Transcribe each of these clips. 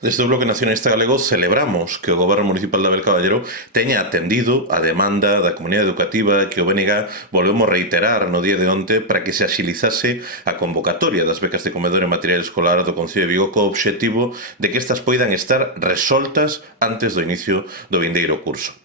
Desde o Bloque Nacionalista Galego celebramos que o Goberno Municipal de Abel Caballero teña atendido a demanda da comunidade educativa que o BNG volvemos reiterar no día de onte para que se axilizase a convocatoria das becas de comedor e material escolar do Concello de Vigo co obxectivo de que estas poidan estar resoltas antes do inicio do vindeiro curso.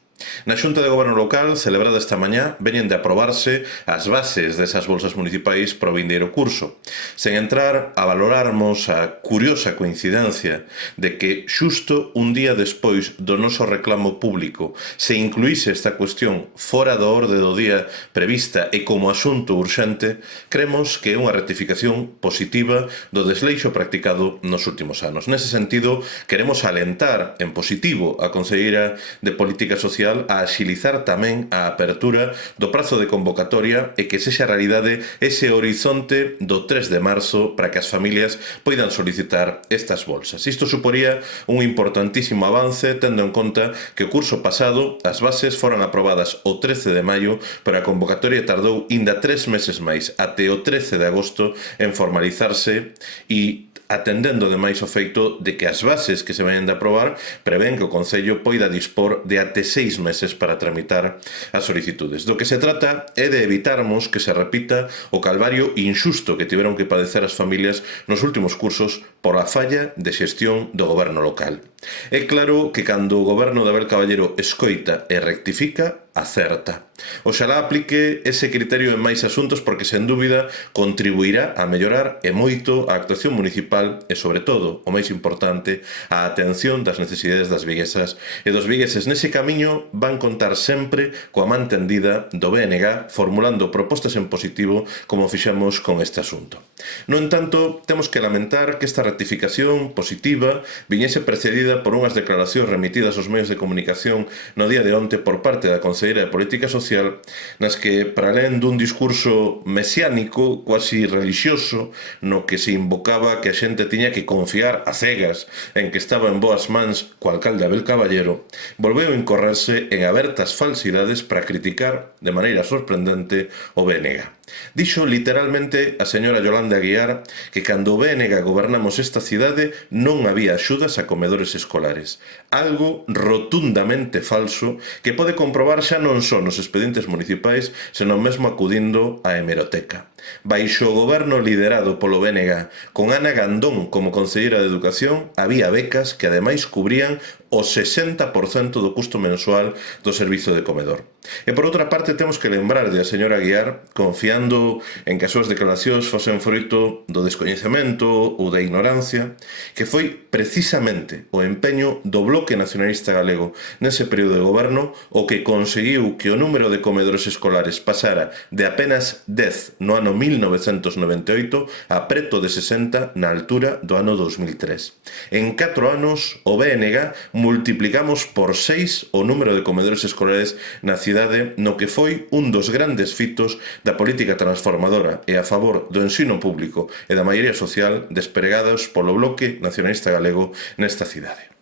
Na Xunta de Goberno Local, celebrada esta mañá, veñen de aprobarse as bases desas bolsas municipais para o vindeiro curso, sen entrar a valorarmos a curiosa coincidencia de que xusto un día despois do noso reclamo público se incluíse esta cuestión fora da orde do día prevista e como asunto urxente, cremos que é unha rectificación positiva do desleixo practicado nos últimos anos. Nese sentido, queremos alentar en positivo a Conselleira de Política Social a axilizar tamén a apertura do prazo de convocatoria e que sexa realidade ese horizonte do 3 de marzo para que as familias poidan solicitar estas bolsas. Isto suporía un importantísimo avance tendo en conta que o curso pasado as bases foran aprobadas o 13 de maio, pero a convocatoria tardou inda 3 meses máis, até o 13 de agosto, en formalizarse e atendendo ademais o feito de que as bases que se veñen de aprobar prevén que o Concello poida dispor de até 6 meses para tramitar as solicitudes. Do que se trata é de evitarmos que se repita o calvario injusto que tiveron que padecer as familias nos últimos cursos por a falla de xestión do goberno local. É claro que cando o goberno de Abel Caballero escoita e rectifica, acerta. Oxalá aplique ese criterio en máis asuntos porque, sen dúbida, contribuirá a mellorar e moito a actuación municipal e, sobre todo, o máis importante, a atención das necesidades das viguesas e dos vigueses. Nese camiño van contar sempre coa man tendida do BNG formulando propostas en positivo como fixemos con este asunto. No entanto, temos que lamentar que esta rectificación positiva viñese precedida por unhas declaracións remitidas aos medios de comunicación no día de onte por parte da Conselleira de Política Social, nas que, para alén dun discurso mesiánico, cuasi relixioso, no que se invocaba que a xente tiña que confiar a cegas en que estaba en boas mans co alcalde Abel Caballero, volveu incorrerse en abertas falsidades para criticar de maneira sorprendente o BNG. Dixo literalmente a señora Yolanda Aguiar que cando o BNG gobernamos esta cidade non había axudas a comedores escolares, algo rotundamente falso que pode comprobar xa non só nos expedientes municipais, senón mesmo acudindo á hemeroteca. Baixo o goberno liderado polo BNG, con Ana Gandón como conselleira de Educación, había becas que ademais cubrían o 60% do custo mensual do servizo de comedor. E por outra parte temos que lembrar de a señora Aguiar, confiando en que as súas declaracións fosen froito do descoñecemento ou da ignorancia, que foi precisamente o empeño do Bloque Nacionalista Galego nese período de goberno o que conseguiu que o número de comedores escolares pasara de apenas 10 no ano 1998 a preto de 60 na altura do ano 2003. En 4 anos, o BNG multiplicamos por 6 o número de comedores escolares na cidade no que foi un dos grandes fitos da política transformadora e a favor do ensino público e da maioría social despregados polo Bloque Nacionalista Galego nesta cidade.